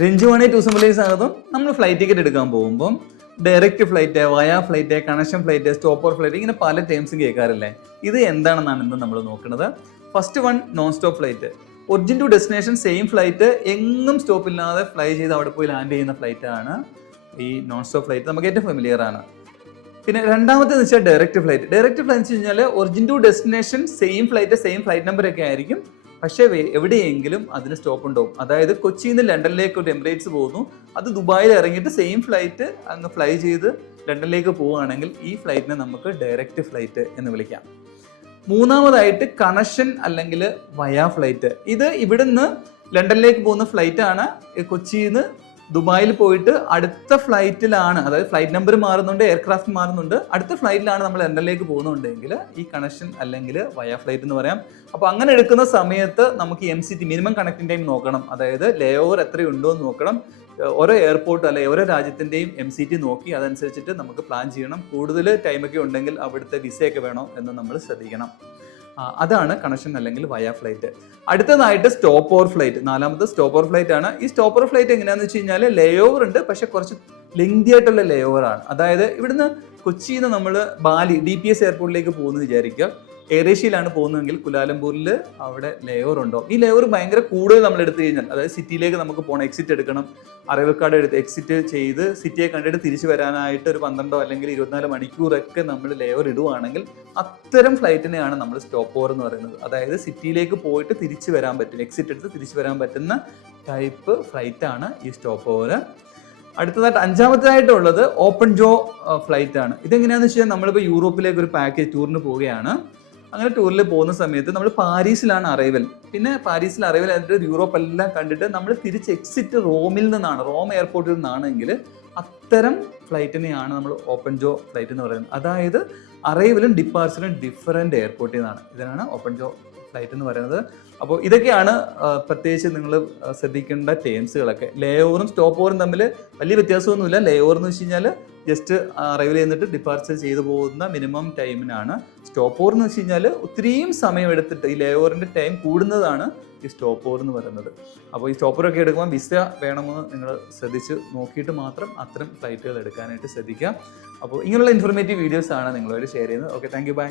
രഞ്ജു വാണി tourism village ആകും. നമ്മൾ flight ticket എടുക്കാൻ പോകുമ്പം direct flight, via flight, connection flight, stopover flight, ഇങ്ങനെ പല ടേംസും കേൾക്കാറില്ലേ? ഇത് എന്താണെന്നാണ് ഇന്ന് നമ്മൾ നോക്കുന്നത്. First one, nonstop flight. Origin to destination same flight, എങ്ങും സ്റ്റോപ്പ് ഇല്ലാതെ ഫ്ലൈ ചെയ്ത് അവിടെ പോയി ലാൻഡ് ചെയ്യുന്ന ഫ്ലൈറ്റ് ആണ് ഈ നോൺ സ്റ്റോപ്പ് ഫ്ലൈറ്റ്. നമുക്ക് ഏറ്റവും ഫെമിലിയർ ആണ്. പിന്നെ രണ്ടാമത്തേന്ന് വെച്ചാൽ ഡയറക്റ്റ് ഫ്ലൈറ്റ്. ഡയറക്റ്റ് ഫ്ലൈറ്റ് എന്ന് വെച്ച് കഴിഞ്ഞാൽ origin to destination same flight number ഒക്കെ ആയിരിക്കും, പക്ഷേ എവിടെയെങ്കിലും അതിന് സ്റ്റോപ്പ് ഉണ്ടാവും. അതായത് കൊച്ചിയിൽ നിന്ന് ലണ്ടനിലേക്ക് ഒരു എമിറേറ്റ്സ് പോകുന്നു, അത് ദുബായിൽ ഇറങ്ങിയിട്ട് സെയിം ഫ്ലൈറ്റ് അങ്ങ് ഫ്ലൈ ചെയ്ത് ലണ്ടനിലേക്ക് പോവുകയാണെങ്കിൽ ഈ ഫ്ലൈറ്റിനെ നമുക്ക് ഡയറക്റ്റ് ഫ്ലൈറ്റ് എന്ന് വിളിക്കാം. മൂന്നാമതായിട്ട് കണക്ഷൻ അല്ലെങ്കിൽ വയാ ഫ്ലൈറ്റ്. ഇത് ഇവിടുന്ന് ലണ്ടനിലേക്ക് പോകുന്ന ഫ്ലൈറ്റ് ആണ്. കൊച്ചിയിൽ നിന്ന് ദുബായിൽ പോയിട്ട് അടുത്ത ഫ്ലൈറ്റിലാണ്, അതായത് ഫ്ലൈറ്റ് നമ്പർ മാറുന്നുണ്ട്, എയർക്രാഫ്റ്റ് മാറുന്നുണ്ട്, അടുത്ത ഫ്ലൈറ്റിലാണ് നമ്മൾ ലണ്ടനിലേക്ക് പോകുന്നുണ്ടെങ്കിൽ ഈ കണക്ഷൻ അല്ലെങ്കിൽ വയാ ഫ്ലൈറ്റ് എന്ന് പറയാം. അപ്പോൾ അങ്ങനെ എടുക്കുന്ന സമയത്ത് നമുക്ക് MCT, മിനിമം കണക്റ്റിംഗ് ടൈം നോക്കണം. അതായത് ലേ ഓവർ എത്രയുണ്ടോ എന്ന് നോക്കണം. ഓരോ എയർപോർട്ട് അല്ലെങ്കിൽ ഓരോ രാജ്യത്തിൻ്റെയും MCT നോക്കി അതനുസരിച്ചിട്ട് നമുക്ക് പ്ലാൻ ചെയ്യണം. കൂടുതൽ ടൈമൊക്കെ ഉണ്ടെങ്കിൽ അവിടുത്തെ വിസയൊക്കെ വേണോ എന്ന് നമ്മൾ ശ്രദ്ധിക്കണം. അതാണ് കണക്ഷൻ അല്ലെങ്കിൽ വയാ ഫ്ലൈറ്റ്. അടുത്തതായിട്ട് സ്റ്റോപ്പ് ഓവർ ഫ്ലൈറ്റ്. നാലാമത് സ്റ്റോപ്പ് ഓവർ ഫ്ലൈറ്റ് ആണ്. ഈ സ്റ്റോപ്പ് ഓവർ ഫ്ലൈറ്റ് എങ്ങനെയാണെന്ന് വെച്ച് കഴിഞ്ഞാൽ ലേ ഓവർ ഉണ്ട്, പക്ഷെ കുറച്ച് ലെങ്തി ആയിട്ടുള്ള ലേ ഓവർ ആണ്. അതായത് ഇവിടുന്ന് കൊച്ചിയിൽ നിന്ന് നമ്മൾ ബാലി DPS എയർപോർട്ടിലേക്ക് പോകുന്നത് വിചാരിക്കുക. എയർ ഏഷ്യയിലാണ് പോകുന്നതെങ്കിൽ കുലാലംപൂരിൽ അവിടെ ലെയർ ഉണ്ടോ. ഈ ലെയർ ഭയങ്കര കൂടുതൽ നമ്മൾ എടുത്തു കഴിഞ്ഞാൽ, അതായത് സിറ്റിയിലേക്ക് നമുക്ക് പോകണം, എക്സിറ്റ് എടുക്കണം, അറൈവൽ എടുത്ത് എക്സിറ്റ് ചെയ്ത് സിറ്റിയെ കണ്ടിട്ട് തിരിച്ചു വരാനായിട്ട് ഒരു 12 അല്ലെങ്കിൽ 24 മണിക്കൂറൊക്കെ നമ്മൾ ലെയർ ഇടുവാണെങ്കിൽ അത്തരം ഫ്ലൈറ്റിനെയാണ് നമ്മൾ സ്റ്റോപ്പ് ഓവർ എന്ന് പറയുന്നത്. അതായത് സിറ്റിയിലേക്ക് പോയിട്ട് തിരിച്ചു വരാൻ പറ്റും, എക്സിറ്റ് എടുത്ത് തിരിച്ചു വരാൻ പറ്റുന്ന ടൈപ്പ് ഫ്ലൈറ്റ് ആണ് ഈ സ്റ്റോപ്പ് ഓവർ. അടുത്തതായിട്ട് അഞ്ചാമത്തേതായിട്ടുള്ളത് ഓപ്പൺ ജോ ഫ്ലൈറ്റ് ആണ്. ഇതെങ്ങനെയാണെന്ന് വെച്ച് കഴിഞ്ഞാൽ നമ്മളിപ്പോൾ യൂറോപ്പിലേക്ക് ഒരു പാക്കേജ് ടൂറിന് പോവുകയാണ്. അങ്ങനെ ടൂറിൽ പോകുന്ന സമയത്ത് നമ്മൾ പാരീസിലാണ് അറൈവൽ. പിന്നെ പാരീസിൽ അറൈവൽ ആയിട്ട് യൂറോപ്പ് എല്ലാം കണ്ടിട്ട് നമ്മൾ തിരിച്ച് എക്സിറ്റ് റോമിൽ നിന്നാണ്, റോം എയർപോർട്ടിൽ നിന്നാണെങ്കിൽ അത്തരം ഫ്ലൈറ്റിനെയാണ് നമ്മൾ ഓപ്പൺ ജോ ഫ്ലൈറ്റ് എന്ന് പറയുന്നത്. അതായത് അറൈവലും ഡിപ്പാർച്ചറും ഡിഫറൻറ്റ് എയർപോർട്ടിൽ നിന്നാണ്. ഇതിനാണ് ഓപ്പൺ ജോ ഫ്ലൈറ്റ് എന്ന് പറയുന്നത്. അപ്പോൾ ഇതൊക്കെയാണ് പ്രത്യേകിച്ച് നിങ്ങൾ ശ്രദ്ധിക്കേണ്ട ടേംസുകളൊക്കെ. ലേ ഓവറും സ്റ്റോപ്പ് ഓവറും തമ്മിൽ വലിയ വ്യത്യാസമൊന്നുമില്ല. ലേ ഓവർ എന്ന് വെച്ച് കഴിഞ്ഞാൽ ജസ്റ്റ് അറൈവൽ ചെയ്തിട്ട് ഡിപ്പാർച്ചർ ചെയ്തു പോകുന്ന മിനിമം ടൈമിനാണ്. സ്റ്റോപ്പ് ഓവർ എന്ന് വെച്ച് കഴിഞ്ഞാൽ ഒത്തിരിയും സമയം എടുത്തിട്ട് ഈ ലേ ഓവറിൻ്റെ ടൈം കൂടുന്നതാണ് ഈ സ്റ്റോപ്പ് ഓവർ എന്ന് പറയുന്നത്. അപ്പോൾ ഈ സ്റ്റോപ്പ് ഓവറൊക്കെ എടുക്കുമ്പോൾ വിസ വേണമെന്ന് നിങ്ങൾ ശ്രദ്ധിച്ച് നോക്കിയിട്ട് മാത്രം അത്തരം ഫ്ലൈറ്റുകൾ എടുക്കാനായിട്ട് ശ്രദ്ധിക്കുക. അപ്പോൾ ഇങ്ങനെയുള്ള ഇൻഫോർമേറ്റീവ് വീഡിയോസ് ആണ് നിങ്ങളോട് ഷെയർ ചെയ്യുന്നത്. Okay, thank you, by.